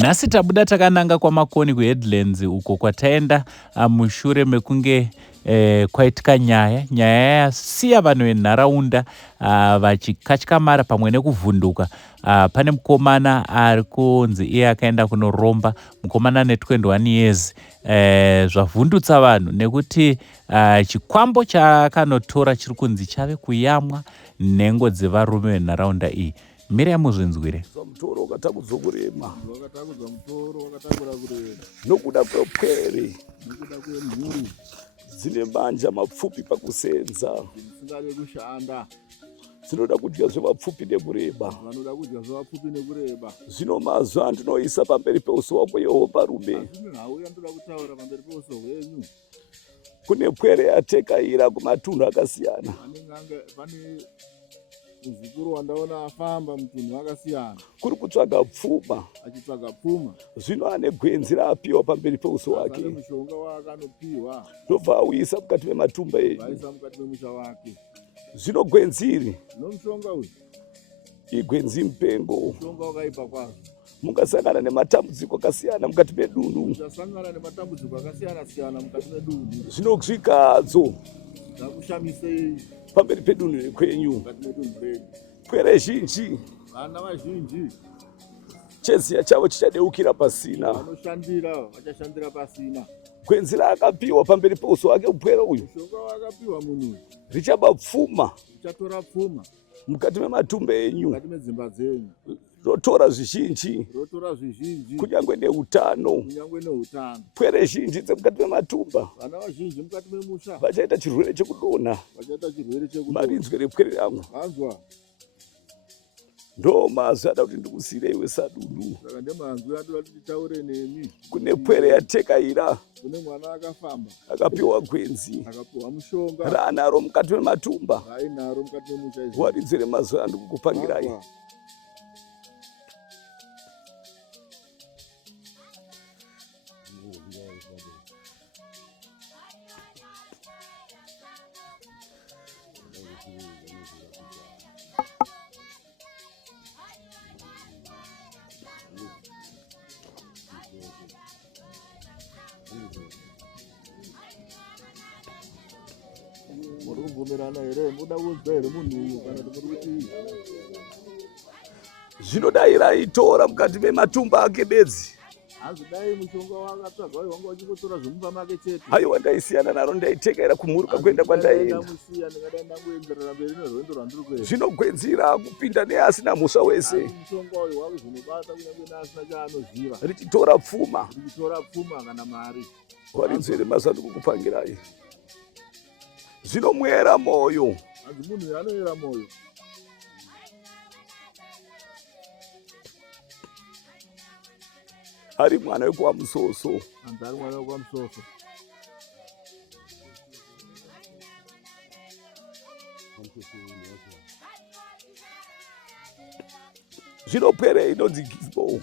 Nhasi tabuda takananga kwamakoni kuheadlands uko kwataenda mushure mekunge kwaitika nyaya yasiya vanhu venharaunda vachikatyamara pamwe nekuvhunduka. Pane mukomana ari kunzi iye akaenda kunoromba, mukomana ane 21 years. Zvavhundutsa vanhu nekuti chikwambo chaakanotora chiri kunzi chave kuyamwa nhengo dzevarume venharaunda iyi. Miriam Muzvinzwire. Mutoro wakatakudzwa kurema. Nokuda kwepwere. Dzine manja mapfupi pakusenza. Dzinoda kudya zvemapfupi nekureba. Zvino mazuva andinoisa pamberi peuso wako Yehova rume. Kune pwere yatekaira kumatunhu akasiyana. Muzukuru wandaona afamba mutunhu wakasiyana. Kuri kutsvaga pfuma. Achitsvaga pfuma. Zvino ane gwenzi raapiwa pamberi peuso wake. Ane mushonga waakanopiwa. Ndobva auisa mukati mematumba enyu. Vaisa mukati memusha wake. Zvino gwenzi iri. Nomushonga uyu. Igwenzi mupengo. Mushonga wakaipa kwazvo. Mungasangana nematambudziko akasiyana mukati medunhu. Musasangana nematambudziko akasiyana siyana mukati medunhu. Zvinosvikadzo. Ndakushamisei. Pamberi pedunhu rekwenyu. Pwere zhinji. Vana vazhinji. Cheziya chavo chichadeukira pasina. Vanoshandira vachashandira pasina. Gwenzi raakapiwa pamberi peuso wake upwere uyu. Mushonga wakapiwa munhu. Richaba pfuma. Richatora pfuma. Mukati mematumba enyu. Mukati medzimba dzenyu. Rotora zvizhinji. Rotora zvizhinji. Kunyangwe neutano. Kunyangwe neutano. Pwere zhinji dzemukati mematumba. Vana vazhinji mukati memusha. Vachaita chirwere chekudonha. Vachaita chirwere chekudonha. Marinzwe repwere rangu. Vanzwa. Ndo mazwi ada kuti ndikusiyire iwe sadunhu. Saka ndemazwi atoda kuti titaure nemi. Kune pwere yatekaira. Kune mwana akafamba. Akapiwa gwenzi. Akapiwa mushonga. Raanaro mukati mematumba. Rainaro mukati memusha izvi. Warinzire mazwi andikukupangirai. Murikumbirana here muda kuudzwa here munhu uyu kana kuti muri kuti zvinodai raitora mukati mematumba ake bedzi. Hanzi dai mushonga wakatsvagwa wanga wachikutora zvomupa make chete. Haiwa ndaisiyana naro ndaitekaira kumhuruka kuenda kwandaenda. Ndingadai ndangoenderera mberi nerwendo rwandiri kuenda. Zvinogwenzira kupinda neasina mhosva wese. Mushonga uyu wakuzonobata kunyange neasina chaanoziva. Richitora pfuma. Richitora pfuma kana mari. Warinzire mazwi andikukupangirai. Zvinomwera moyo. Hanzi munhu yanoyera moyo. Ari mwana wekwamusoso. Hanzi ari mwana wekwamusoso. Zvinopwere inonzi Gizmo.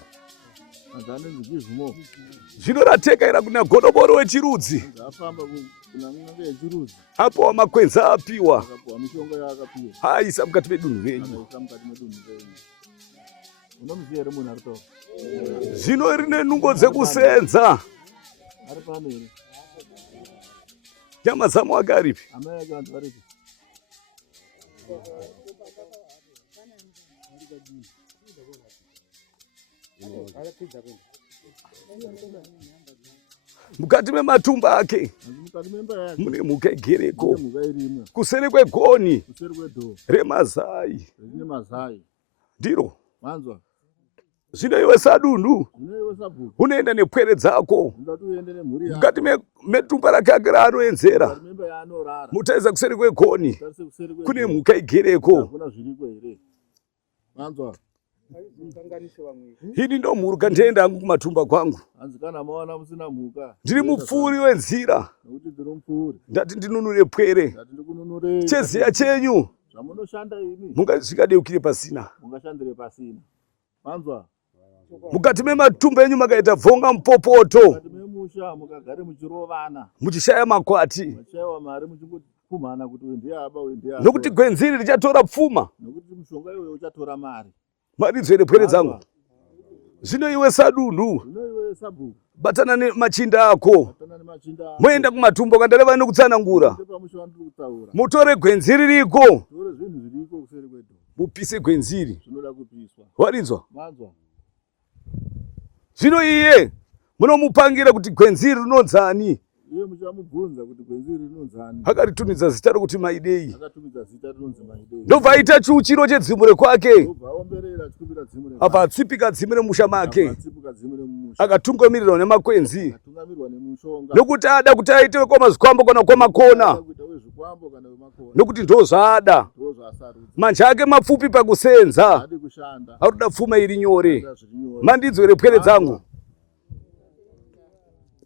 Hanzi anonzi Gizmo. Zvinoratekaira kuna godoboro wechirudzi. Afamba kuna ng'anga yechirudzi. Apo makwenzi apiwa. Akapiwa mishonga yaakapiwa. Haisa mukati medunhu renyu. Akaisa mukati medunhu renyu. Unomuziva here munhu aritoa. Zvino rine nungo dzekusenza. Ari pano here. Nyama dzamo ake aripi? Amai ake vanhu varipi? Mukati mematumba ake mune mhuka igereko. Kuseri kwegoni remazai. Ndiro. Zvino iwe sadunhu unoenda nepwere dzako mukati metumba rake ake raanoenzera. Mutaridza kuseri kwegoni kune mhuka igereko. Ini ndomhuruka ndienda hangu kumatumba kwangu. Ndiri mupfuuri wenzira. Ndati ndinunure pwere. Cheziya chenyu mungasvikadeukire pasina. Mukati mematumba enyu makaita bvonga mupopoto. Muchishaya makwati. Nokuti gwenziri richatora pfuma. Maridzere pwere dzangu. Zvino iwe sadunhu. Zvino iwe sabhuku. Batana nemachinda ako. Batana nemachinda ako. Moenda kumatumbo kandaleva nekutsanangura. Mutore gwenzi ririko. Tore zvinhu zviriko kuseri kwedu. Mupise gwenziri. Zvinoda kupiswa. Warinzwa? Manzwa. Zvino iye munomupangira kuti gwenziri rinonzani. Iye muchamubvunza kuti gwenziri rinonzani. Akaritumidza zita rokuti Maidei. Akatumidza zita rinonzi Maidei. Ndobva aita chiuchiro chedzimure kwake. Ndobva aomberera achikumbira dzimure. Apa atsipika dzimure musha make. Atsipika dzimure mumusha. Akatungamirira nemakwenzi. Akatungamirwa nemushonga. Nokuti ada kuti aite kwamazvikwambo kana kwamakona. Kuita wezvikwambo kana wemakona. Nokuti ndozvaada. Ndozvaasarudza. Manje ake mapfupi pakusenza. Hadi kushanda. Arikuda pfuma iri nyore. Mandidzwere pwere dzangu.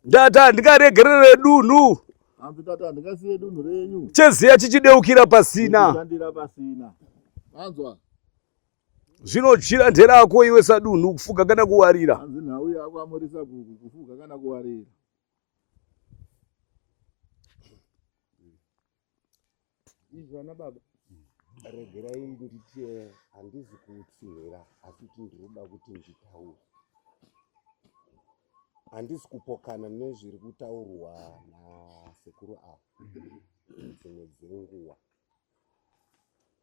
Ndati handingaregerere dunhu. Hanzi tata ndingasiye dunhu renyu. Cheziya chichideukira pasina. Kushandira pasina. Manzwa. Zvinochira nderako iwe sadunhu kufuga kana kuwarira. Hanzi nhau yako amorisa bhuku kufuga kana kuwarira. Izvana baba. Regerai nditi handizi kutsihira asi ndinoda kuti nditaure. Handisi kupokana nezviri kutaurwa nasekuru ava dzimwe dzenguva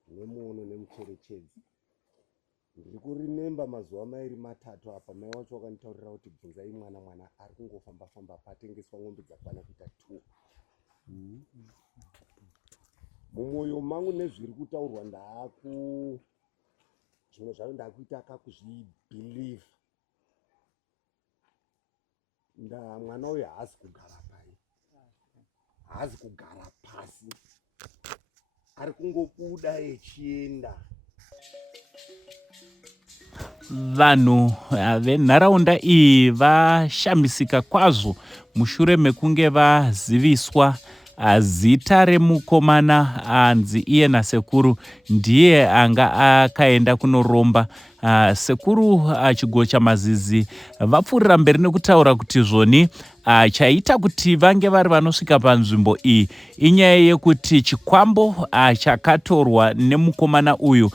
nemuono nemucherechedzi. Ndiri kurimemba mazuva mairi matatu apa mai wacho wakanditaurira kuti bvunzai mwana ari kungofamba famba patengeswa ng'ombe dzakwana kuita 2. Mumwoyo mangu nezviri kutaurwa zvimwe zvayo ndakuita akakuzvibhiliva. Mwana uyu haasi kugara pai, haasi kugara pasi, ari kungobuda echienda. Vanhu venharaunda iyi vashamisika kwazvo mushure mekunge vaziviswa zita remukomana anzi iye nasekuru ndiye anga akaenda kunoromba. Sekuru Chigocha Mazizi vapfuurira mberi nekutaura kuti zvoni chaita kuti vange vari vanosvika panzvimbo iyi inyaya yekuti chikwambo chakatorwa nemukomana uyu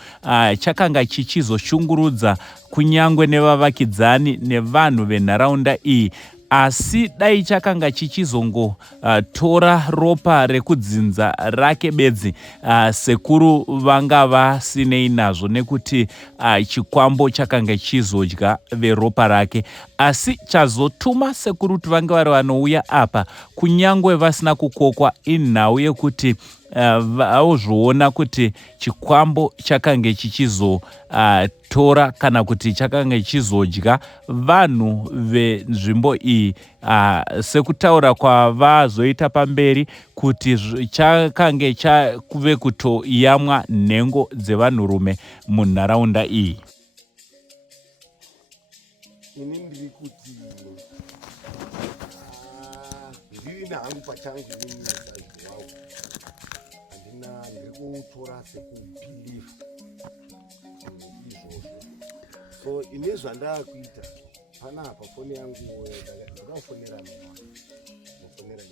chakanga chichizoshungurudza kunyangwe nevavakidzani nevanhu venharaunda iyi. Asi dai chakanga chichizongotora ropa rekudzinza rake bedzi, sekuru vanga vasinei nazvo nekuti chikwambo chakanga chizodya veropa rake. Asi chazotuma sekuru kuti vange vari vanouya apa kunyangwe vasina kukokwa inhau yekuti vaozvoona kuti chikwambo chakanga chichizotora kana kuti chakanga chichizodya vanhu venzvimbo iyi, sekutaura kwavazoita pamberi kuti chakanga chakuve kutoyamwa nhengo dzevanhurume munharaunda iyi. Ini ndiri kuti ndiri nahangu pachangu ininazaziwawo ndiri kutora sekubhiliva izvozvo. So ine zvandaakuita panapa foni yangu ndakafonera mufonera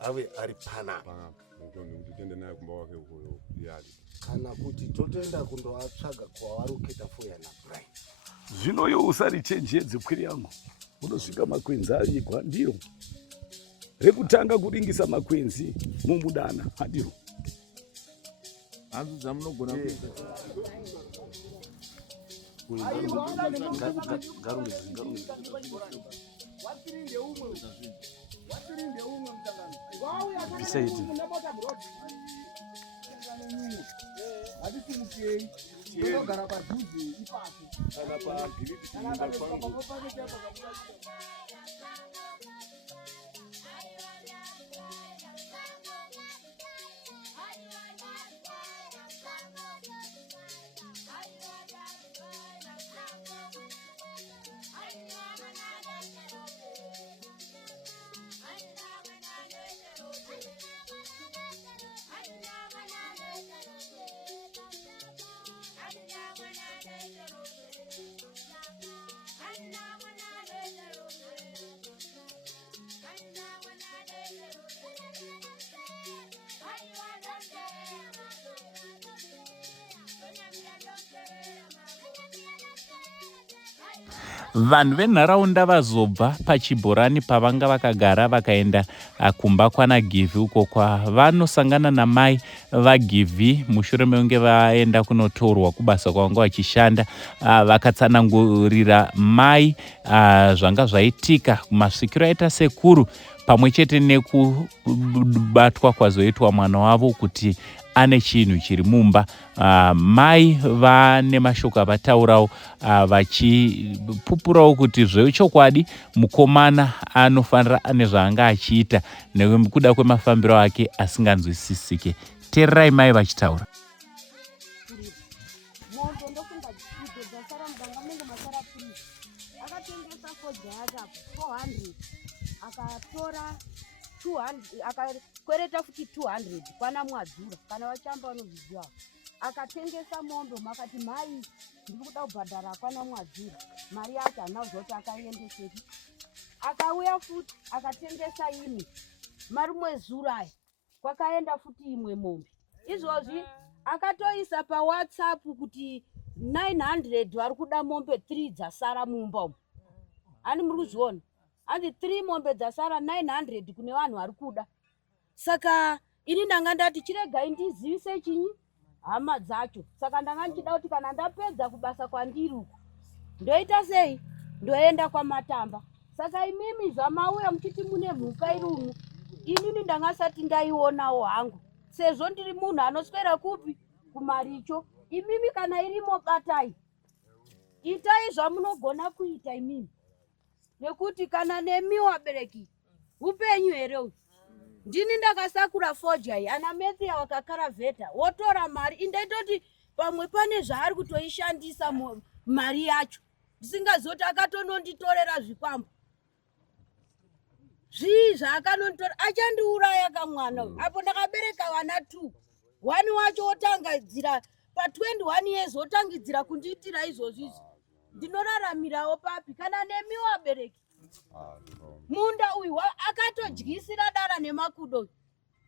ave ari panapa kana kuti totoenda kundovatsvaga kwavari kuita foyana Brian. Zvino yo usarichenjedze pwiri yangu. Unosvika makwenzi avigwa ndiro. Rekutanga kuringisa makwenzi mumudana handiro. Hanzi dzamunogona kuita. vanhu venharaunda vazobva pachibhorani pavanga vakagara vakaenda kumba kwanagivhi uko kwavanosangana namai vagivhi mushure mekunge vaenda kunotorwa kubasa kwavanga vachishanda. Vakatsanangurira mai zvanga zvaitika, masvikiro aita sekuru pamwe chete nekubatwa kwazoitwa mwana wavo kuti ane chinhu chiri mumba. Mai vane mashoko avataurawo vachipupurawo kuti zvechokwadi mukomana anofanira ane zvaanga achiita nekuda kwemafambiro ake asinganzwisisike. Teererai mai vachitaura. Akakwereta futi 200 kwana Mwadzura kana vachamba vanozviziva, akatengesa mombe. Makati mai ndiri kuda kubhadhara kwana Mwadzura, mari yacho hana kuziva kuti akaiendesei. Akauya futi akatengesa imwe marimwe zuraya, kwakaenda futi imwe mombe. Izvozvi akatoisa paWhatsApp kuti 900 vari kuda mombe 3 dzasara mumba umu. Ani muri kuzviona? Hanzi 3 mombe dzasara 900 kune vanhu vari kuda. Saka ini ndanga ndati chiregai ndizivise chinyi hama dzacho. Saka ndanga ndichida kuti kana ndapedza kubasa kwandiri uko ndoita sei, ndoenda kwaMatamba. Saka imimi zvamauya muchiti mune mhuka iri umu, inini ndanga sati ndaionawo hangu, sezvo ndiri munhu anoswera kupi kumaricho. Imimi kana irimo batai, itai zvamunogona kuita imimi, nekuti kana nemi wabereki upenyu here uyu. Ndini ndakasakura fojai ana Methia wakakaravheta wotora mari indaitoti pamwe pane zvaari kutoishandisa mari yacho ndisingazoti akatononditorera zvikwambo zvii zvaakanonditora, achandiuraya kamwana uyu. Apo ndakabereka vana 2, 1 wacho wotangidzira pa21 years wotangidzira kundiitira izvozvi. Ndinoraramirawo papi kana nemi wabereki? Munda uyu akatodyisira dara nemakudo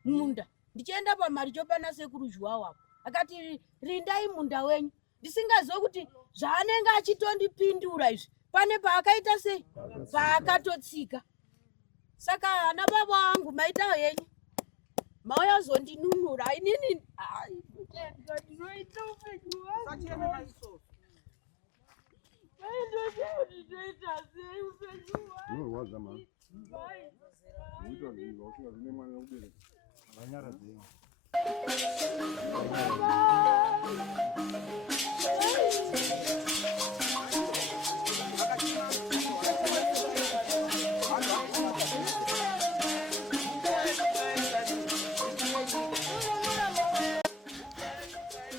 munda. Ndichienda pamaricho pana sekuru Zhuwawa akati rindai munda wenyu, ndisingazivi kuti zvaanenge achitondipindura izvi pane paakaita sei, paakatotsika. Saka ana baba vangu maitawo yenyu, mauya zondinunura inini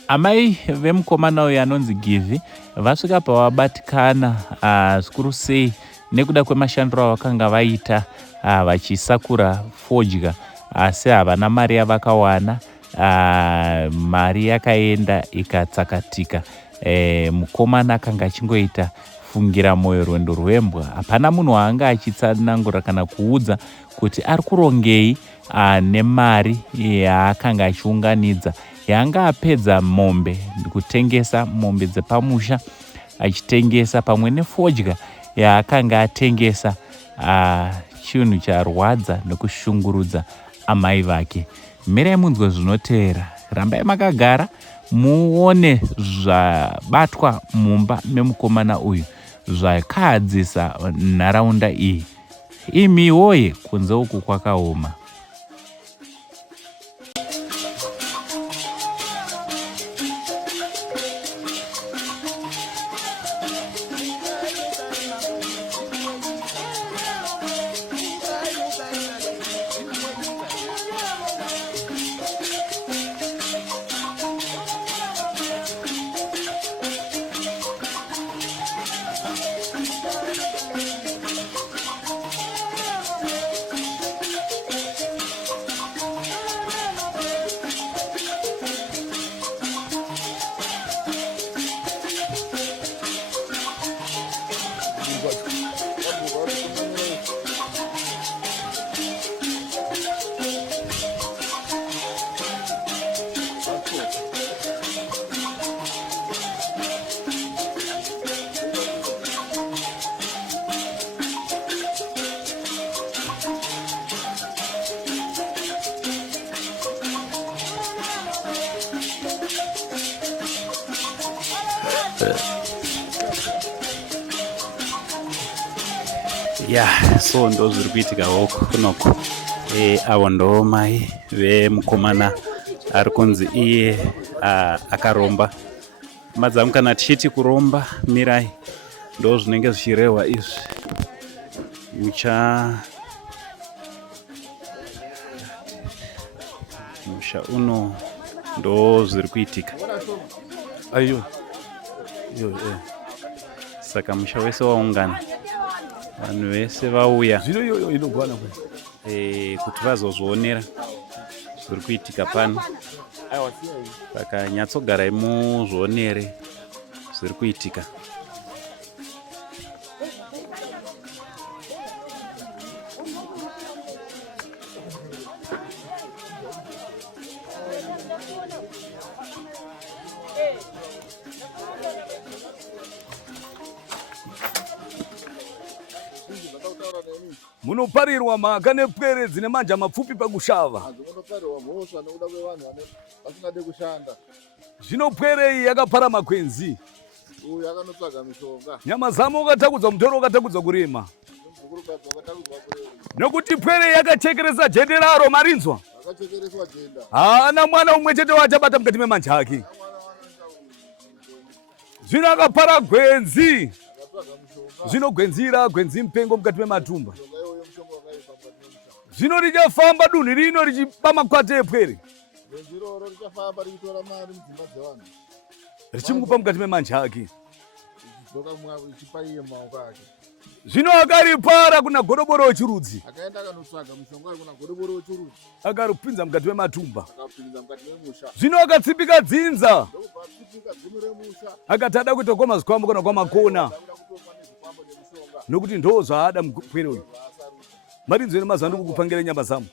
Amai vemukomana uyu anonzi Givhi vasvika pavabatikana zvikuru sei nekuda kwemashandiro avakanga vaita vachisakura fodya, asi havana mari yavakawana. Mari yakaenda ikatsakatika. Mukomana akanga achingoita fungira moyo rwendo rwembwa. Hapana munhu waanga achitsanangura kana kuudza kuti ari kurongei nemari yaakanga achiunganidza. Yanga apedza mombe kutengesa mombe dzepamusha, achitengesa pamwe nefodya yaakanga atengesa. Chinhu charwadza nekushungurudza amai vake. Mirai munzwe zvinoteera, rambai makagara muone zvabatwa mumba memukomana uyu zvakahadzisa nharaunda iyi. Imi woye, kunze uku kwakaoma. ya so ndo zviri kuitika hoko kunoko. Avo ndo mai vemukomana ari kunzi iye akaromba. Madzangu kana tichiti kuromba mirai ndo zvinenge zvichirehwa izvi. Musha uno ndo zviri kuitika. Ayo. Saka musha wese waungana. Vanhu vese vauya. Zvino iyoyo inogwana kuti vazozvionera zviri kuitika pano. Saka nyatsogarai muzvionere zviri kuitika. Munoparirwa mhaka nepwere dzine manja mapfupi pakushava. Munoparirwa mhosva nekuda kwevanhu vasingade kushanda. Zvino pwere iyi yakapara makwenzi. Uyu akanotsvaga mishonga. Nyama zamo ukatakudzwa mutoro ukatakudzwa kurema. Nokuti pwere yakachekeresa jende raro marinzwa. Akachekereswa jenda. Haana mwana umwe chete wachabata mukati memanja ake. Zvino akapara gwenzi. Zvino gwenzi mupengo mukati mematumba. Zvino richafamba dunhu rino richipa makwati epwere. Richimupa mukati memanja ake. Zvino akaripara kuna godoboro wechirudzi. Akaripinza mukati mematumba. Zvino akatsipika dzinza. Akati ada kuita kwamazikwambo kana kwamakona. Nokuti ndo zvaada mupwere uyu. Marinzwe nemazano kukupangira nyama zamu.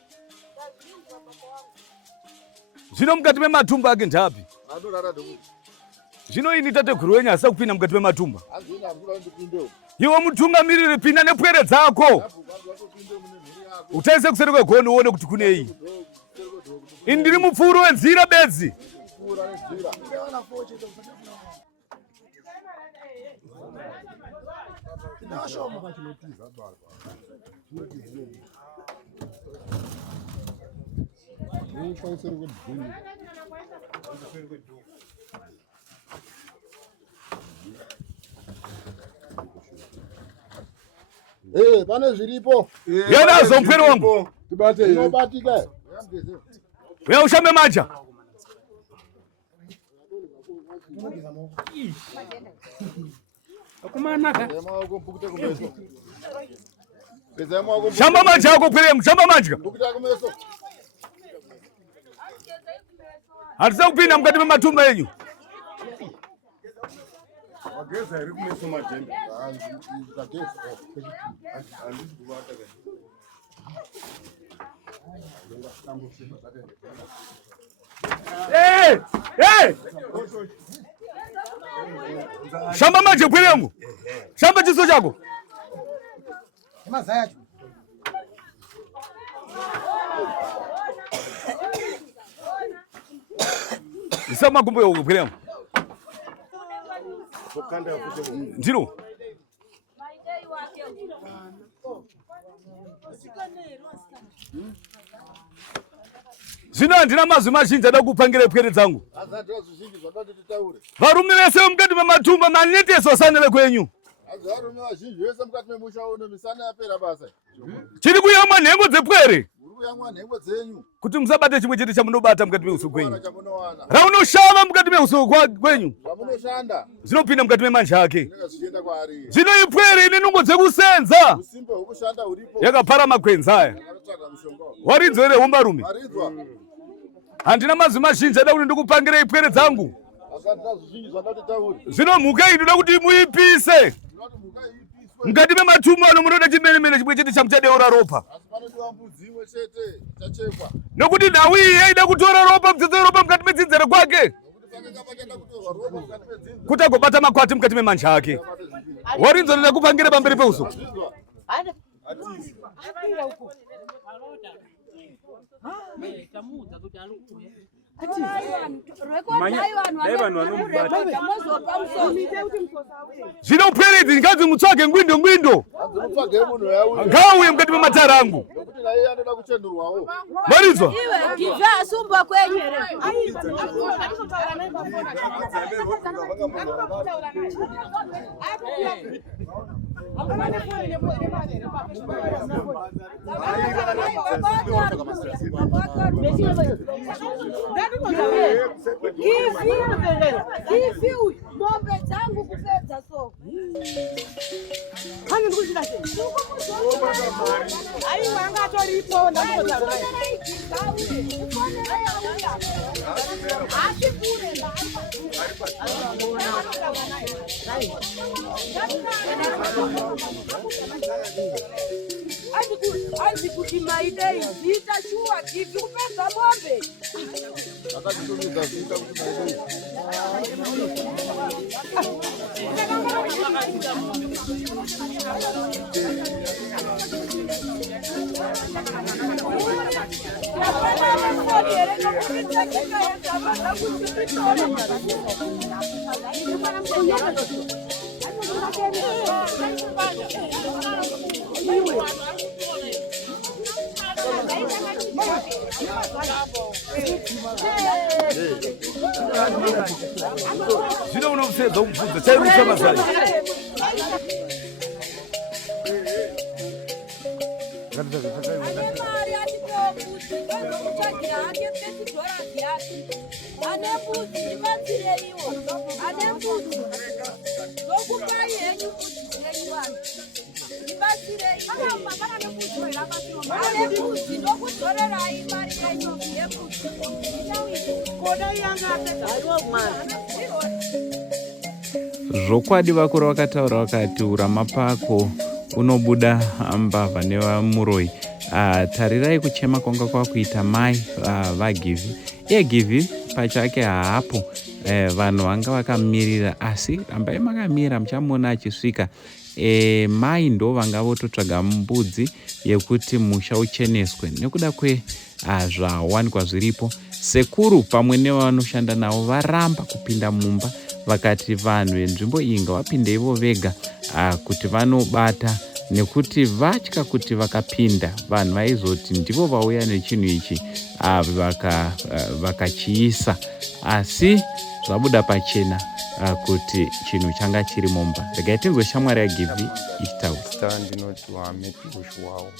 Zvino mukati mematumba ake ndapi? Zvino ini tateguru wenyu hasa kupinda mukati mematumba. Iwe mutungamiriri pinda nepwere dzako. Utaise kuseri kwegoni uone kuti kunei. Ini ndiri mupfuri wenzira bedzi. Pane zviripo. Yanazo mpwere wangu. Tibate. Unobatika. Uya ushambe manja. Shamba manja yako pwere, shamba manja. Hatisa kupinda mukati mematumba yenyu. Shamba manje pwere yangu. Shamba chiso chako. Isa makumbo yako pwere yangu. Ndiro. Zvino handina mazwi mazhinji ada kupangira pwere dzangu. Varume vese mukati mematumba maneteswa sanele kwenyu. Chiri kuyamwa nhengo dzepwere. Kuti musabate chimwe chete chamunobata mukati meuso kwenyu. Raunoshava mukati meuso kwenyu. Zvinopinda mukati memanja ake. Zvino ipwere ine nungo dzekusenza. Yakapara makwenzi aya. Warinzwa ere hombarume? Handina mazwi mazhinji ada kuti ndikupangira ipwere dzangu. Zvino mhuka iyi ndoda kuti muipise. Mukati mematumba ano munoda chimene chimwe chete chamuchadeura ropa. Nokuti ndau iyi yaida kutora ropa, mdzedze ropa mukati medzinzere kwake. Kuti agobata makwati mukati memanja ake. Warinzwa ndakupangira pamberi peuso. Zvino upwere ngazi mutsvage ngwindo. Ngauye mukati mematara angu. Marizwa? Asumba kwenye Hivi ng'ombe zangu kupeza soko. Hani ndikushida tena. Ai wanga toripo na Azi kuti maidei zitashua kivi kupeza ng'ombe. Zvino unomusedza umubvunza chairutsa mazai. Zvokwadi vakuru vakataura vakati urama pako unobuda mbavha nevamuroi. Tarirai kuchema kwanga kwakuita mai vaGivhi. Givhi pachake haapo, vanhu vanga vakamirira, asi rambai makamira muchamuona achisvika. Mai ndo vanga vototsvaga mbudzi yekuti musha ucheneswe nekuda zvawanikwa zviripo. Sekuru pamwe nevanoshanda navo varamba kupinda mumba, vakati vanhu venzvimbo iyi ngavapinde ivo vega kuti vanobata, nekuti vatya kuti vakapinda vanhu vaizoti ndivo vauya nechinhu ichi vakachiisa, asi zvabuda pachena kuti chinhu changa chiri mumba. Regai tinzwe shamwari yaGivhi ichitaura. Ndinoti waMathews wawo.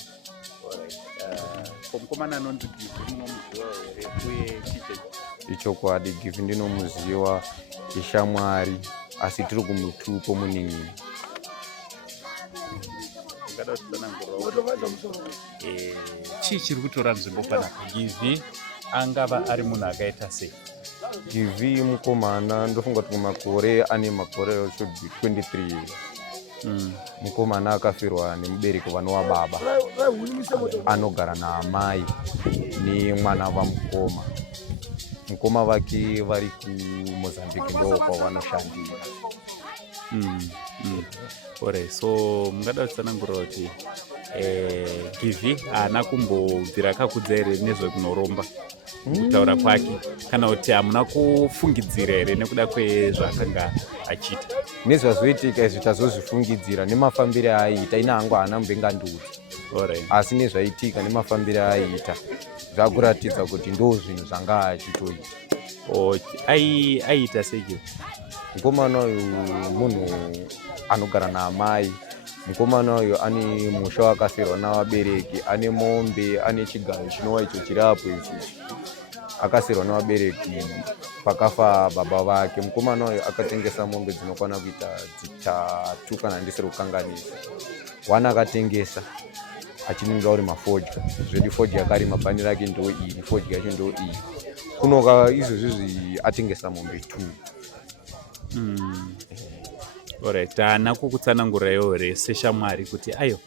Mukomana anonzi Givhi munomuziva here uye chiche? Ichokwadi, Givhi ndinomuziva, ishamwari, asi tiri kumutupo munin'ini. Chii chiri kutora nzvimbo panapa? Givhi angava ari munhu akaita sei? Givhi mukomana, ndofunga kuti makore ane makore 23 years. Mukomana akafirwa nemubereki vanova baba, anogara naamai nemwana vamukoma. Mukoma vake vari kuMozambique ndo kwavanoshandira. Alright, so mungada kutsanangura kuti Givhi haana kumbobvira akakudza here nezvekunoromba kutaura kwake, kana kuti hamuna kufungidzira here nekuda kwezvaakanga achiita? Nezvazoitika izvi tazozvifungidzira, nemafambiro aiita, ina hangu haana muvenga nduri. Asi nezvaitika nemafambiro aiita zvakuratidza kuti ndo zvinhu zvanga achitoita. Aiita sei? Mukomana uyu munhu anogara naamai. Mukomana uyu ane musha wakafirwa navabereki, ane mombe, ane chigaro chinova icho chiri apo ichi. Akasirwa navabereki pakafa baba vake. Mukomana uyu akatengesa mombe dzinokwana kuita 3 kana ndisiri kukanganisa. 1 akatengesa achiningira uri mafodya, zvedi fodya akarima bhani rake ndo iyi, fodya yacho ndo iyi. Kunoka izvozvi atengesa mombe 2. Alright, haana kukutsananguraiwo here seshamwari kuti ayo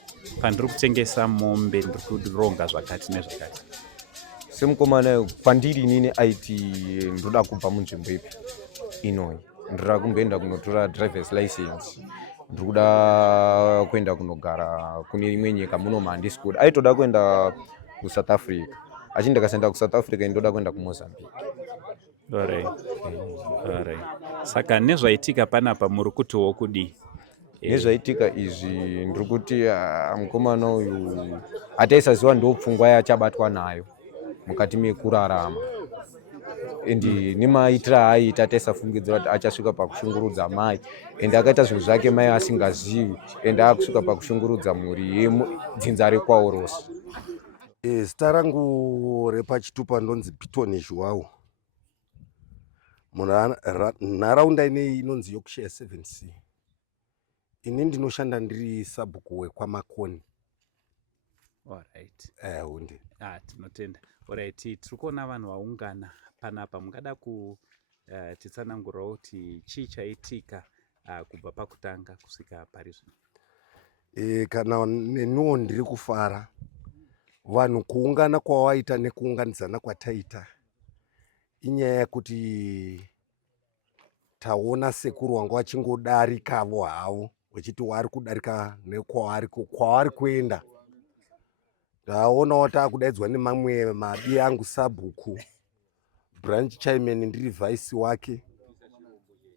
pandiri kutengesa mombe ndiri kuronga zvakati nezvakati? Semukomana pandiri inini aiti ndoda kubva munzvimbo ipi inoyi, ndoda kumboenda kunotora driver's license, ndiri kuda kuenda kunogara kune imwe nyika muno mandisi kuda. Aitoda kuenda kuSouth Africa, achinda kasaenda kuSouth Africa ndoda kuenda kuMozambique. Alright. Saka nezvaitika panapa muri kutiwo kudii? Nezvaitika izvi ndiri kuti mukomana uyu ataisaziva ndo pfungwa yachabatwa nayo mukati mekurarama, endi nemaitira aiita ataisafungidzira kuti achasvika pakushungurudza mai, ende akaita zvinhu zvake mai asingazivi, ende akusvika pakushungurudza mhuri yedzinza rekwawo rose. Zita rangu repachitupa ndonzi Pitoni Joao. Nharaunda inei inonzi Yorkshire 7C. Ini ndinoshanda ndiri sabhuku wekwaMakoni. Alright. Hunde. Tinotenda. Alright, tiri kuona vanhu vaungana panapa, mungada kutitsanangurawo kuti chii chaitika kubva pakutanga kusvika pari zvino? Kana neniwo ndiri kufara. Vanhu kuungana kwawaita nekuunganidzana kwataita inyaya yekuti taona sekuru wangu achingodarikavo havo, wachiti wari kudarika nekwaari kuenda. Ndaonawo taakudaidzwa nemamwe madi angu sabhuku, branch chairman ndiri vice wake,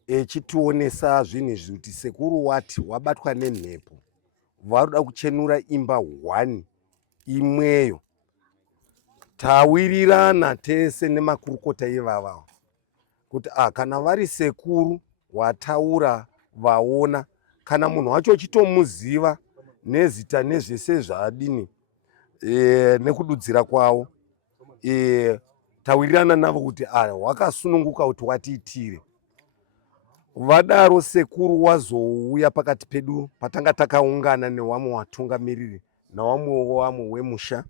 echitionesa zvinhu izvi kuti sekuru wati wabatwa nemhepo, varuda kuchenura imba 1 imweyo. Tawirirana tese nemakurukota ivava kuti kana vari sekuru wataura vaona, kana munhu wacho chitomuziva nezita nezvese zvadini nekududzira kwawo, tawirirana navo kuti wakasununguka kuti watiitire. Vadaro sekuru wazouya pakati pedu patanga takaungana newamwe watungamiriri nawamwe wemusha,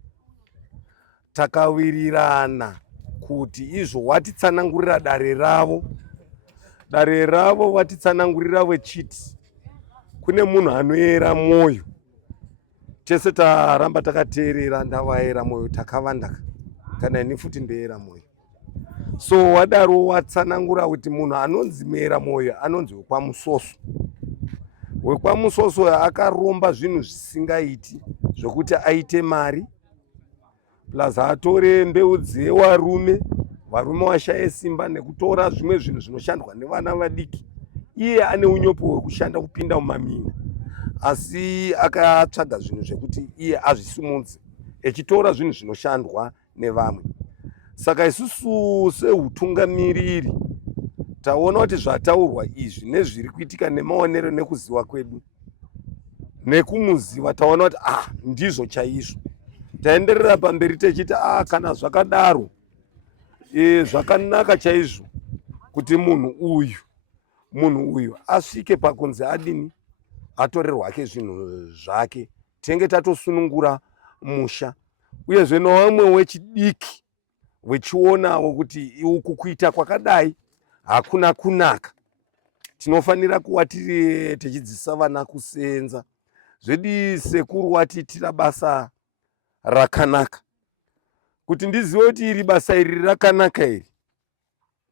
takawirirana kuti izvo watitsanangurira dare ravo watitsanangurira vechiti kune munhu anoyera mwoyo. Tese taramba takateerera, ndavaera mwoyo, takavandaka, kana ini futi ndoyera mwoyo. So wadaro watsanangura kuti munhu anonzi mera mwoyo anonzi wekwaMusoso. WekwaMusoso akaromba zvinhu zvisingaiti zvokuti aite mari, plus atore mbeu dzevarume, varume vashaye simba, nekutora zvimwe zvinhu zvinoshandwa nevana vadiki. Iye ane unyopo hwekushanda kupinda mumaminda, asi akatsvaga zvinhu zvekuti iye azvisimudze, echitora zvinhu zvinoshandwa nevamwe. Saka isusu sehutungamiriri taona kuti zvataurwa izvi nezviri kuitika nemaonero nekuziva kwedu nekumuziva, taona kuti ndizvo chaizvo. Taenderera pamberi techiti kana zvakadaro zvakanaka chaizvo kuti munhu uyu asvike pakunzi adini, atorerwa ke zvinhu zvake, tenge tatosunungura musha. Uyezve nevamwe wechidiki wechionawo kuti uku kuita kwakadai hakuna kunaka, tinofanira kuva tiri tichidzidzisa vana kusenza. Zvedi sekuru watiitira basa rakanaka, kuti ndizive kuti iri basa iri rakanaka iri.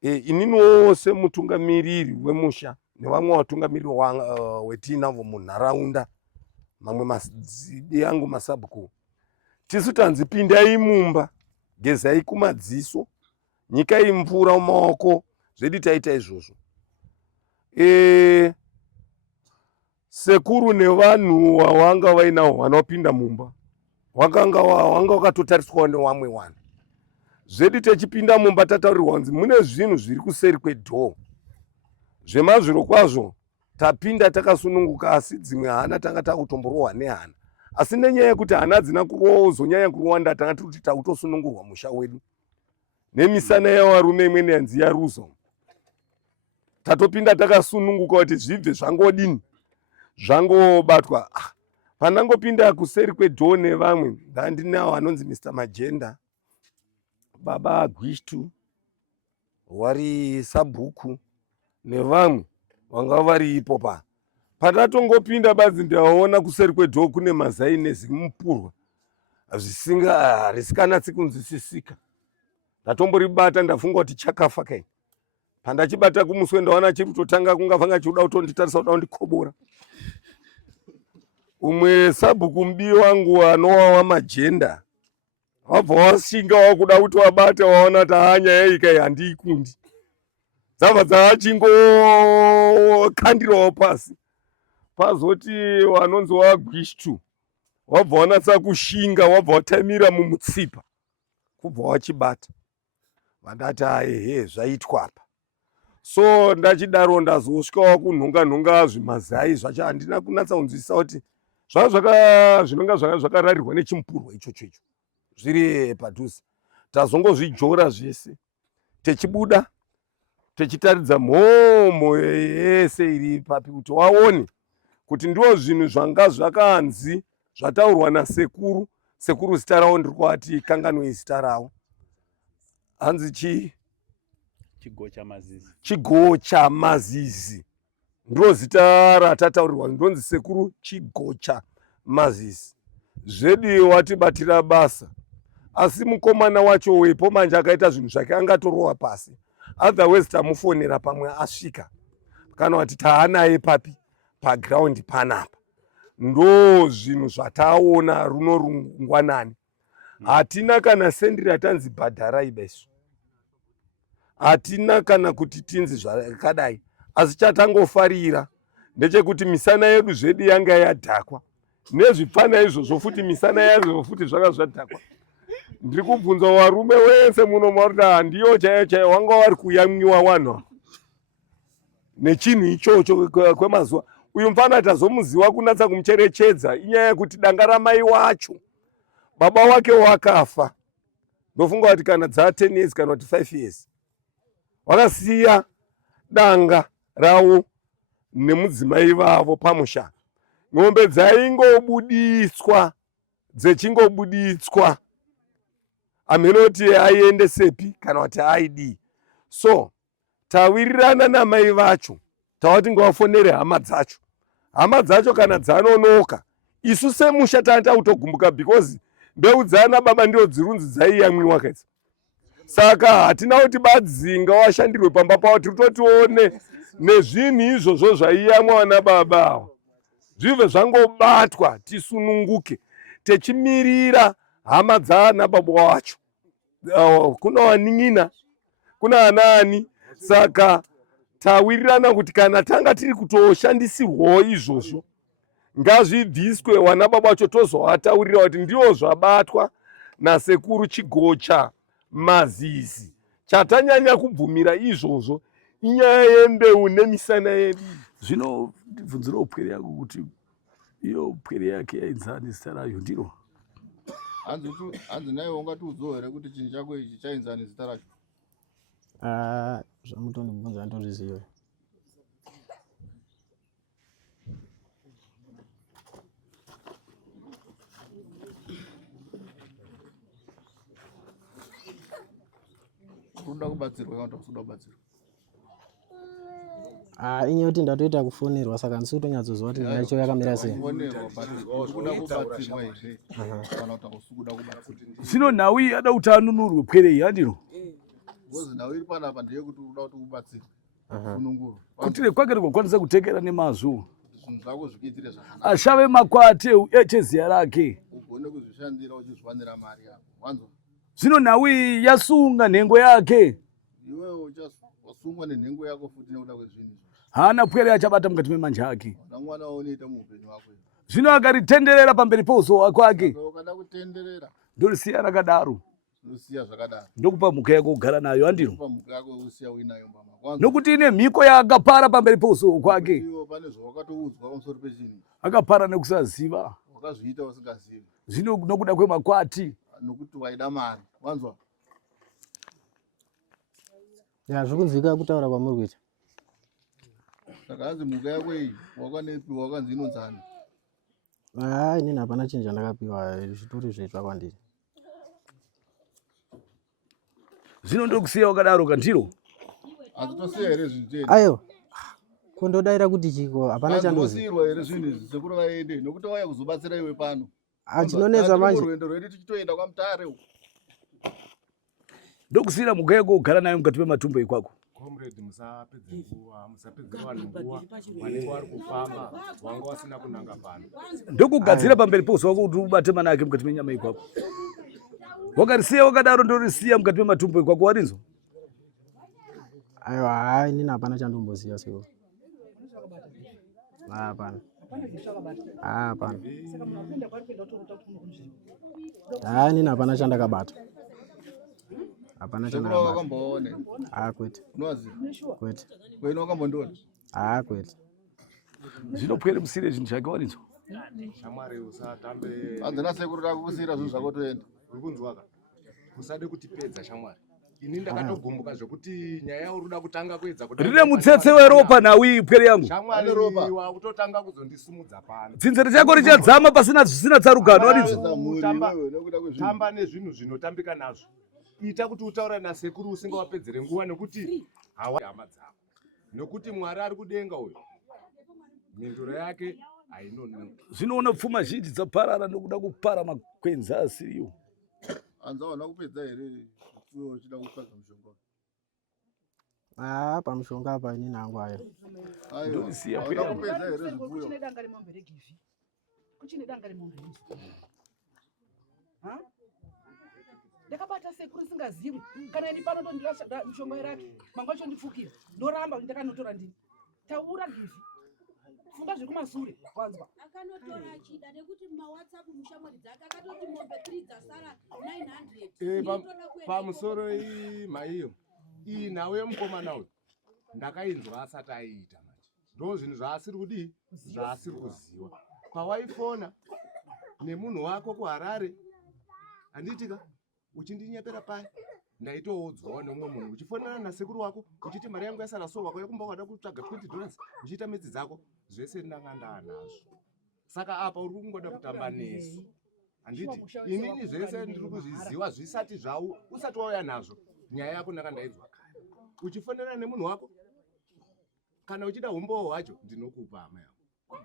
Ininiwo semutungamiriri wemusha nevamwe vatungamiriri wetinavo munharaunda, mamwe madzidi angu masabhuku, tisu tanzi pindai mumba, gezai kumadziso, nyikai mvura mumaoko, zvedi taita izvozvo. Sekuru nevanhu wawanga vainavo vanopinda mumba wanga wakatotariswawo nevamwe vanhu. Zvedi techipinda mumba tataurirwa kunzi mune zvinhu zviri kuseri kwedhoo zvemazviro kwazvo. Tapinda takasununguka, asi dzimwe hana tanga takutomborohwa nehana, asi nenyaya yekuti hana dzina kuzonyanya kuwanda, tanga kuti takutosunungurwa musha wedu nemisana yavarume imwe yanzi yaruzo. Tatopinda takasununguka kuti zvibve zvangodini, zvangobatwa. Panangopinda kuseri kwedhoo nevamwe, ndandinawo anonzi Mr. Majenda, Baba Gwishtu, wari sabhuku nevamwe vanga vari ipo patatongopinda badzi ndaona kuseri kwedhoo kune mazainezi mupurwa risinganatsi kunzwisisika. Ndatomboribata ndafunga kuti chakafa kai. Pandachibata kumuswe ndaona chiri kutotanga kungavanga chiuda kutonditarisa kuda kundikobora. Umwe sabhuku mudiwi wangu anowawa Majenda wabva washinga wakuda kuti wabata, waona kuti nyaya iyi kai handiikundi. dzabva dzachingokandirawo pasi. Pazoti wanonzi waGwishtu wabva wanatsa kushinga, wabva watamira mumutsipa, kubva wachibata. Vandati ehe zvaitwa apa. So ndachidaro ndazosvikawo kunhonga zvimazai zvacho handina kunatsa kunzwisisa kuti zvinonga zvakararirwa nechimupurwa ichocho zviri padhuze. Tazongozvijora zvese techibuda techitaridza mhomho yese iri papi kuti waone kuti ndiwo zvinhu zvanga zvakanzi zvataurwa nasekuru. Sekuru zita rawo ndiri kuati kanganwe zita rawo. Hanzi Chigocha Mazizi. Ndiro zita ratataurirwa ndonzi sekuru Chigocha Mazizi. Zvedi watibatira basa. Asi mukomana wacho wepo manje akaita zvinhu zvake angatorowa pasi. Otherwise tamufonera pamwe asvika. Kana wati taanaye papi paground panapa. Ndo zvinhu zvataona runo rungwanani. Hatina kana sendi ratanzi bhadharai besu. Hatina kana kuti tinzi zvakadai. Asi chatangofarira ndechekuti misana yedu zvedu yanga yadhakwa. Nezvipfana izvozvo futi misana yazvo futi zvanga zvadhakwa. Ndiri kubvunza varume wese muno maruda ndiyo chaiyo wanga wari kuyamwiwa wanhu nechinhu ichocho kwemazuva. Uyu mfana tazomuziva kunatsa kumucherechedza inyaya yekuti danga ramai wacho baba wake wakafa. Ndofunga kuti kana 10 years kana 5 years wakasiya danga rawo nemudzimai vavo pamusha. Ng'ombe dzaingobuditswa dzechingobuditswa. Amenoti aiende sepi kana kuti aidi. So tawirirana namai vacho tawati ngawafonere hama dzacho. Hama dzacho kana dzanonoka isu semusha tanta utogumbuka because mbeu dzana baba ndio dzirunzi dzaiyamwiwa kaisa. Saka hatina kuti badzinga washandirwe pamba pawo titotione nezvinhu izvozvo zvaiyamwa na baba. Zvive zvangobatwa tisununguke techimirira hama dzana baba wacho. Kuna wanin'ina kuna anani. Saka tawirirana kuti kana tanga tiri kutoshandisirwawo izvozvo ngazvibviswe wana baba wacho tozovataurira kuti ndiwo zvabatwa nasekuru Chigocha Mazizi. Chatanyanya kubvumira izvozvo inyaya yembeu nemisana yedu. Zvino ndibvunzira upwere yako kuti iyo pwere yake yainzani zita rayo ndiro? Hanzi naye ungati udzowo here kuti chinhu chako ichi chainzani zita racho? Zvamutondibvunza ndozviziva. Unoda kubatsirwa kana kuti usuda kubatsirwa? Inyaya kuti ndatoita kufonerwa saka ndisi kutonyatsoziva kuti nacho yakamira sei. Unoda kubatsirwa here kana kuti usuda kubatsirwa? Zvino Nhawi ada kuti anunurwe pwere iyi handiro? Ngozi Nhawi iri panapa ndeye kuti unoda kuti ubatsirwe. Kununguru. Kuti kwake ndikokwanisa kutekera nemazvo. Zvinhu zvako zvikiitire zvakanaka. Ashave makwate echeziya rake. Ugone kuzvishandira uchizviwanira mari yako. Wanzo? Zvino Nhawi yasunga nhengo yake. Iwewe wasungwa nenhengo yako futi nekuda kwezvinhu. Hana pwere achabata mukati memanje ake. Mwana unoita muupenyu wako. Zvino akaritenderera pamberi pouso kwake. Ukada kutenderera. Ndorisiya rakadaro. Usiya zvakadaro. Ndokupa mhuka yako kugara nayo handiro? Ndokupa mhuka yako usiya uinayo mama. Nokuti ine mhiko yaakapara pamberi pouso kwake. Iwo pane zvawakatoudzwa pamusoro pechinhu. Akapara nekusaziva. Wakazviita usingazivi. Zvino nokuda kwemakwati. Nokuti waida mari. Wanzwa? Zvikunzwika kutaura kwamuri kuita. Saka hanzi mhuka yako iyi wakanepiwa wakanzi inonzani? Inini hapana chinhu chandakapiwa, zvitori zvaitwa kwandiri. Zvino ndokusiya wakadaro kandiro? Hazitosiya here zvinhu chete? Aiwa. Kondodaira kuti chiko hapana chandoziva. Hazitosiyirwa here zvinhu izvi sekuru vaende nokuti wauya kuzobatsira iwe pano. Chinonetsa manje. Rwendo rwedu tichitoenda kwaMutare uko. Ndokusiyira mhuka yako kugara nayo mukati mematumbo ikwako. Comrade, musapedze nguva, musapedze vanhu nguva. Vanenge vari kufamba, wanga wasina kunanga pano. Ndokugadzira pamberi pouso wako kuti ubate mana ake mukati menyama ikwako. Wakarisiya wakadaro ndorisiya mukati mematumbo ikwako warinzwa? Aiwa, hai nini hapana chandomboziva siko. Hapana. Hapana. Hai nini hapana chandakabata. Hapana chandakabata. Kwete. Kwete. Kwete. Zvinopwere musire zvinhu zvake wanidzo. Shamwari usatambe. Hadzina sekuru rakukusira zvinhu zvako toenda. Uri kunzwaka? Usade kutipedza shamwari. Ini ndakatogumbuka zvekuti nyaya yauri kuda kutanga kuedza kuti rine mutsetse weropa nawi pwere yangu. Shamwari wa kutotanga kuzondisimudza pano. Dzinzere chako richadzama pasina zvisina tsarugano wanidzo. Tamba nezvinhu zvinotambika nazvo. Ita kuti utaura nasekuru usingawapedzere nguva nekuti hawa hama dzako. Nokuti Mwari ari kudenga uyu. Mhinduro yake hainoni. Zvinoona pfuma zhinji dzaparara nokuda kupara makwenzi asiriyo. Anzaona kupedza here kupfuyo uchida kutsvaga mushonga. Pamushonga apa inini hangu hayo. Ndosiya pwere. Kupedza here zvipfuyo. Kuchine danga remombe regivi. Kuchine danga remombe. Ha? Ndakabata sekuru singazivi. Kana ini pano ndondira mushonga yake. Mangwacho ndifukira. Ndoramba ndakanotora ndini. Taura givi. Funga zvekumasure kwanzwa. Akanotora achida nekuti WhatsApp mushamwari dzake akatoti mombe 3 dzasara 900. Pamusoro iyi maiyo. Iyi nawe mukomana uyu. Ndakainzwa asati aiita manje. Ndo zvinhu zvaasiri kudii? Zvaasiri kuziva. Kwawaifona nemunhu wako kuHarare. Handitika uchindinyepera paya. Ndaitoudzwawo nemumwe munhu uchifonana nasekuru wako uchiti mari yangu yasara so wako yakumba wada kutsvaga $20 uchiita midzi dzako zvese ndanga ndanazvo. Saka apa uri kungoda kutamba nesu. Handiti inini zvese ndiri kuzviziva zvisati zvau usati wauya nazvo. Nyaya yako ndakandaidzwa kare. Uchifonana nemunhu wako kana uchida umbowo hwacho ndinokupa hama yako.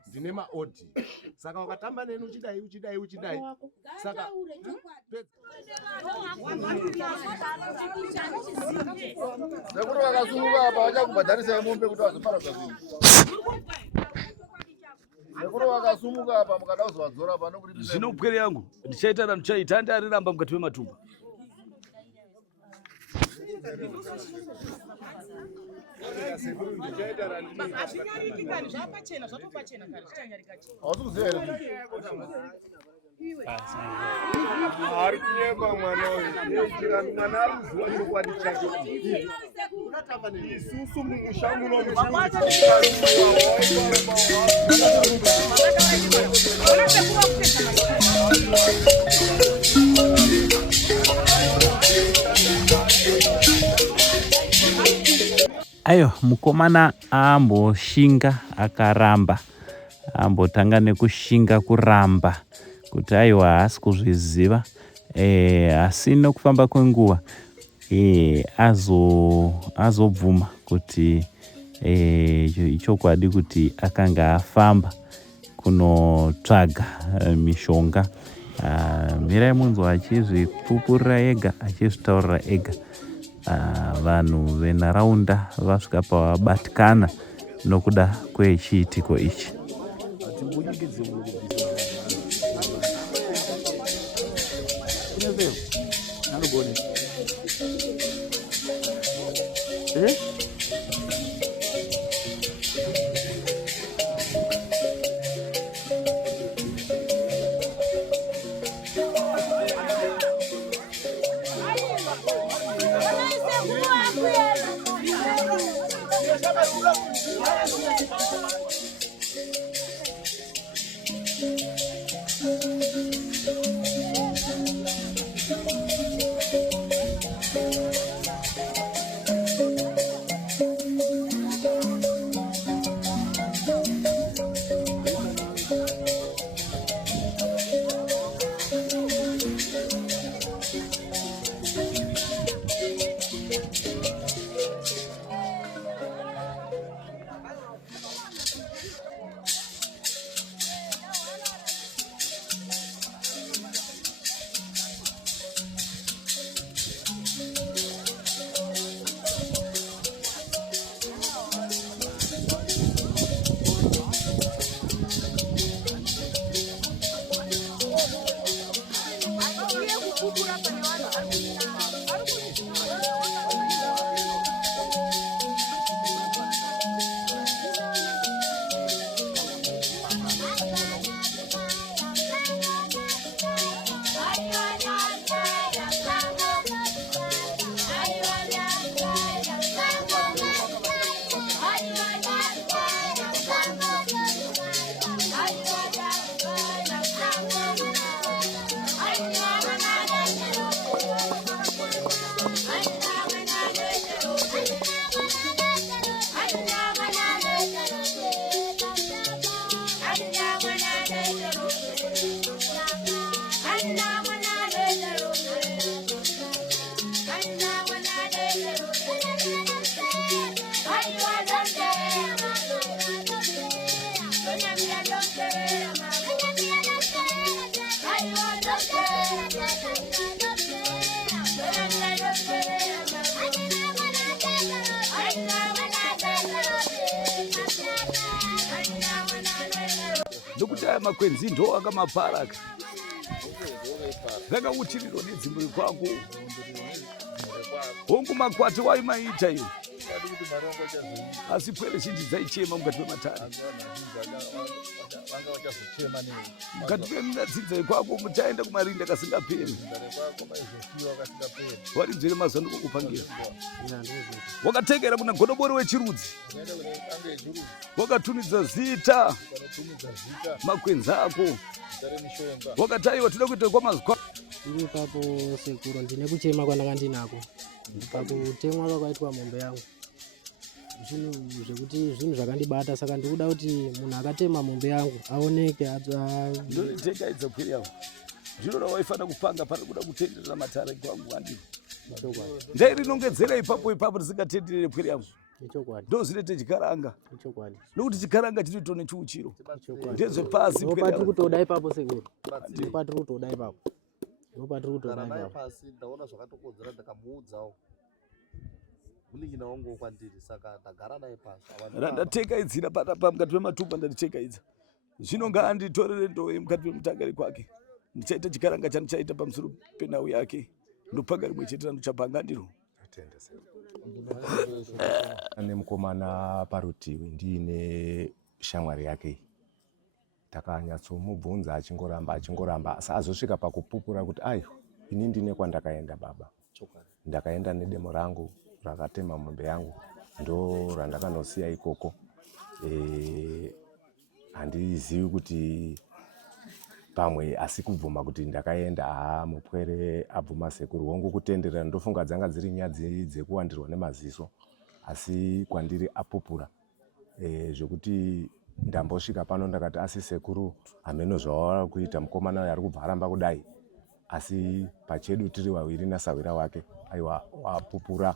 Ndine maodhi. Saka wakatamba neni uchidai. Saka sekuru vakasumuka apa vachakubhadharisa mombe kuti vazoparadza zvinhu. Sekuru vakasumuka apa mukada kuzovadzora apa nokuti zvino pwere yangu ndichaita randichaita ndaramba mukati mematumba. Ari kunyemba mwana uyu. Mwana ari kuziva chokwadi chake. Isusu mumushango Ayo mukomana amboshinga akaramba. Ambotanga nekushinga kuramba. Kuti aiwa haasi kuzviziva. Asi nokufamba kwenguva azobvuma kuti ichokwadi kuti akanga afamba kunotsvaga mishonga. Mirai munzwa achizvipupurira ega achizvitaurira ega. Vanhu venharaunda vasvika pavabatikana nokuda kwechiitiko ichi. ndokuti aya makwenzi ndo akamapara rakauchirirwa nedzimuri kwako hongu makwati waimaita iyo asi pwere zhinji dzaichema mukati mematare mukati memadzidza kwako muchaenda kumarinda akasingaperi warinzire mazuva ndokukupangira wakatekera kuna godobori wechirudzi wakatunidza zita makwenzi ako wakataiwa toda kuita kwamazwa iri ipapo sekuru ndine kuchema kwandakandinako pakutemwa kwakaitwa mombe yangu zvinhu zvekuti zvinhu zvakandibata saka ndikuda kuti munhu akatema mombe yangu aoneke ndonitekaidza kwiri yangu zvinoda waifana kupanga pane kuda kutenderera matare kwangu andii ndairinongedzera ipapo risingatenderere kwiri yangu ndo zvinete chikaranga nokuti chikaranga chinoitwa nechiuchiro ndezvepasi patiri kutoda ipapo sekuru patiri kutoda ipapo ndopatiri kutoda ipapo pasi ndaona zvakatokodzera ndakamuudzawo munin'ina wangu kwandiri saka ndagara naye pasi randatekaidzira panapa mukati mematumba ndandichekaidza zvino ngaanditorere ndowe mukati memutangari kwake ndichaita chikaranga chandichaita pamusoro penhau yake ndopanga rimwe chete randochapanga ndiro nemukomana parutivi ndiine shamwari yake takanyatsomubvunza achingoramba asi azosvika pakupupura kuti aiwa ini ndine kwandakaenda baba ndakaenda nedemo rangu rakatema mombe yangu ndo randakanosiya ikoko handizivi kuti pamwe asi kubvuma kuti ndakaenda mupwere abvuma sekuru hongu kutenderera ndofunga dzanga dziri nyadzi dzekuwandirwa nemaziso asi kwandiri apupura zvekuti ndambosvika pano ndakati asi sekuru hameno zvavari kuita mukomana uyu ari kubva aramba kudai asi pachedu tiri vaviri nasawira wake aiwa wapupura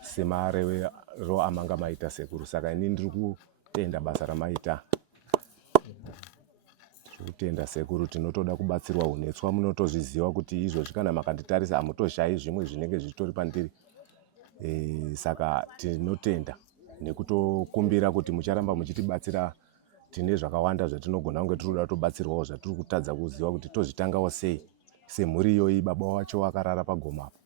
semarevero amanga maita sekuru saka ini ndiri kutenda basa ramaita kutenda sekuru tinotoda kubatsirwa unetswa munotozviziva kuti izvozvi kana makanditarisa hamutoshayi zvimwe zvinenge zvitori pandiri saka tinotenda nekutokumbira kuti mucharamba muchitibatsira tine zvakawanda zvatinogona kunge tiri kuda kutobatsirwawo zvatiri kutadza kuziva kuti tozvitangawo sei semhuri iyoyi baba wacho akarara pagomapo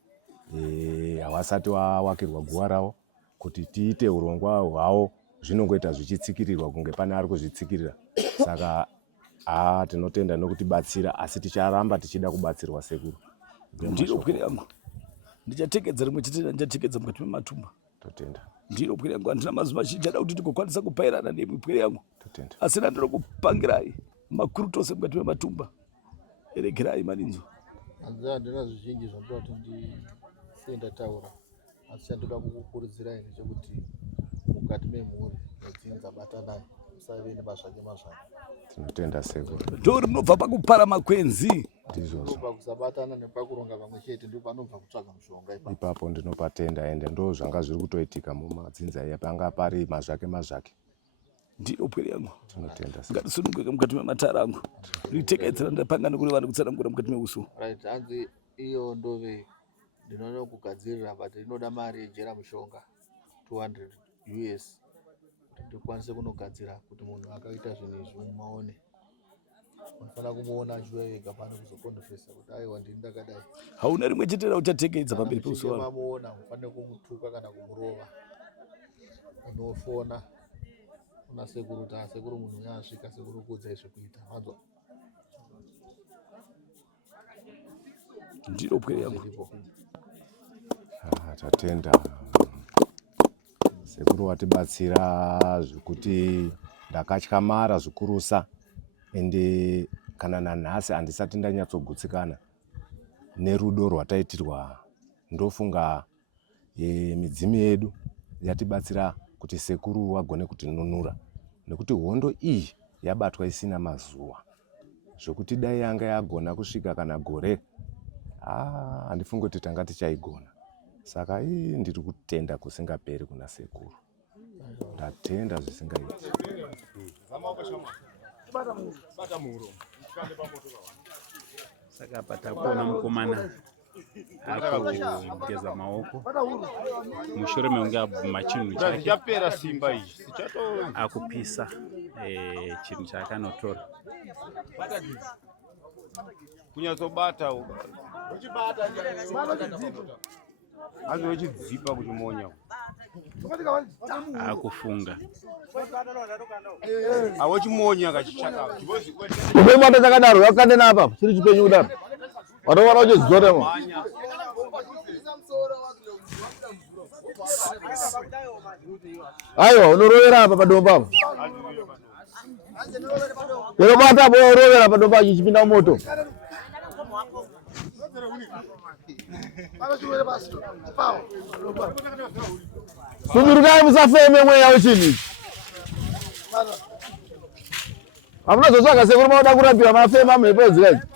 havasati wawakirwa guva ravo kuti tiite urongwa hwavo zvinongoita zvichitsikirirwa kunge pane ari kuzvitsikirira saka tinotenda nokutibatsira asi ticharamba tichida kubatsirwa sekuru ndiro pwere yangu ndichatekedza rimwe chete ndichatekedza mukati mematumba totenda ndiro pwere yangu handina mazuva mazhinji ada kuti tigokwanisa kupairana nemi pwere yangu asi nandiro kupangirai makuru tose mukati mematumba eregerai maninzo handina zvizhinji zvandoda kuti ndisiye ndataura asi chandoda kukukurudzirai ndechekuti mukati memhuri yedzinhu dzabatanai musave nemazvake tinotenda sekuru ndo rinobva pakupara makwenzi ndizvozvo pakusabatana nepakuronga pamwe chete ndo panobva kutsvaga mushonga ipapo ndinopatenda ende ndo zvanga zviri kutoitika mumadzinza iya panga pari mazvake ndiro pwere yangu tinotenda ngatisununguke mukati mematara angu ritekedzera ndapanga nekuri vanhu kutsanangura mukati meuso right hanzi iyo ndove ndinoona kugadzirira but inoda mari yejera mushonga 200 US kuti ndikwanise kunogadzira kuti munhu akaita zvinhu izvi mumaone unofana kumuona achiuya ega pane kuzokondofesa kuti aiwa ndini ndakadai hauna rimwe chetera uchatekedza pamberi peuso wavo mamuona mufanire kumutuka kana kumurova unofona una sekuru kuti sekuru munhu yasvika sekuru kuudzai zvekuita manzwa ndiro pwere yangu tatenda sekuru watibatsira zvekuti ndakatyamara zvikurusa ende kana nanhasi handisati ndanyatsogutsikana nerudo rwataitirwa ndofunga midzimu yedu yatibatsira kuti sekuru wagone kutinunura nekuti hondo iyi yabatwa isina mazuva zvokuti dai yanga yagona kusvika kana gore handifungi kuti tanga tichaigona saka ndiri kutenda kusingaperi kuna sekuru ndatenda zvisingaiti saka patakuona mukomana akugeza maoko mushure mekunge abvuma chinhu chake chapera simba ichi akupisa chinhu chaakanotora. Kunyatsobata azochidzipa kuchimonya Akufunga. awachimonya kachishaka Kupemata chakadaro yakande napa chiri chipenyu kudaro. Watowana uchidzoremo. Aiwa unorovera apa padombo apa. Unobata hapo unorovera padombo achichipinda mumoto. Subirukai musafeme mweya uchini. Hamuna zotsvaga sekuru mauda kurapiwa mafema mhepo dzikaidzi.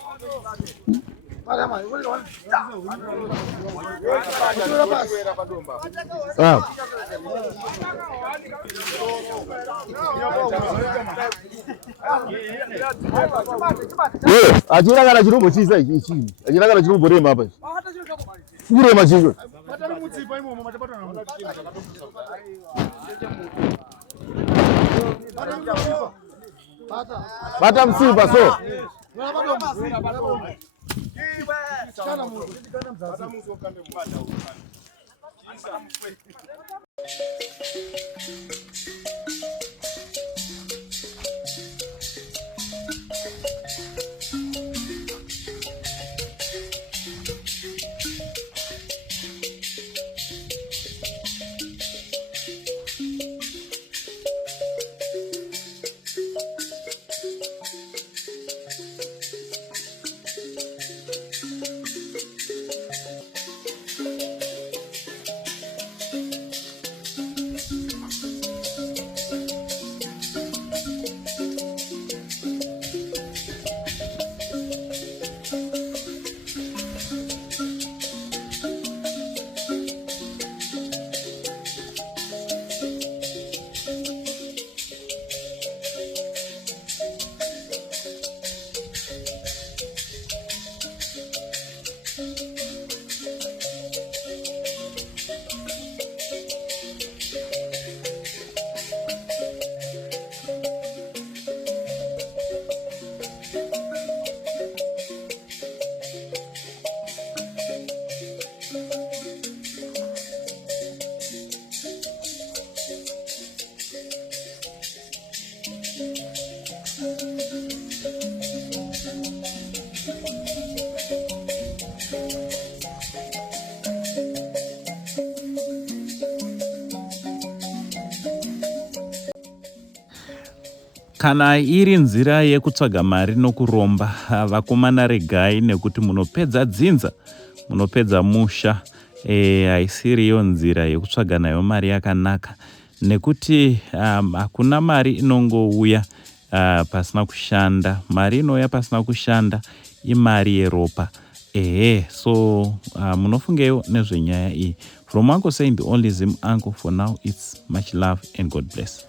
Achina kana chinombochisa ichi. Achina kana chinomborema apa ichi. Kurema chicho. Bata msiba so. Kana iri nzira yekutsvaga mari nokuromba, vakomana regai nekuti munopedza dzinza, munopedza musha, haisiriyo nzira yekutsvaga nayo mari yakanaka, nekuti hakuna mari inongouya pasina kushanda. Mari inouya pasina kushanda imari yeropa. So munofungeyo nezvenyaya iyi. From Uncle saying the only Zim uncle, for now it's much love and God bless.